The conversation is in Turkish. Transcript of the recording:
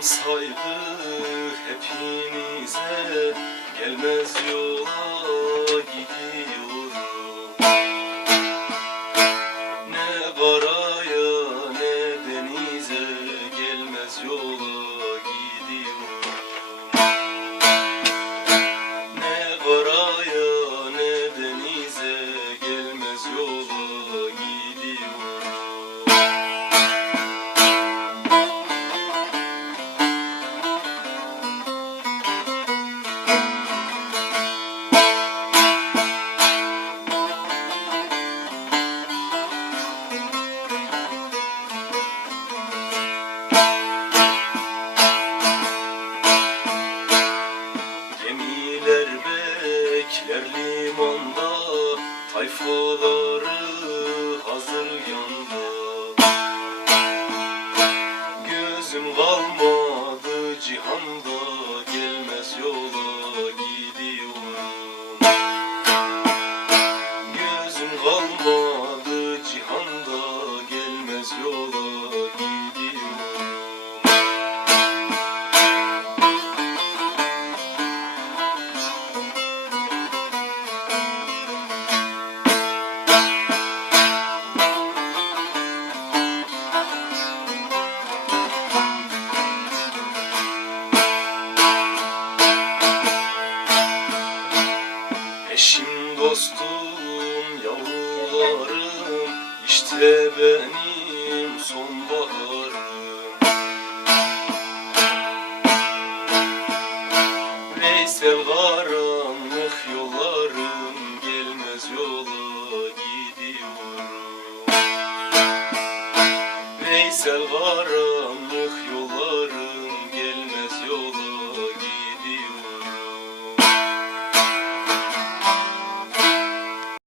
saydı hepinize gelmez yola gidiyorum ne karaya ne denize gelmez yola sayfaları hazır yanda. Gözüm kalmadı cihanda gelmez yola gidiyorum. Gözüm kalmadı cihanda gelmez yola dostum yavrularım işte benim sonbaharım. Veysel karanlık yollarım gelmez yola gidiyorum. Veysel karanlık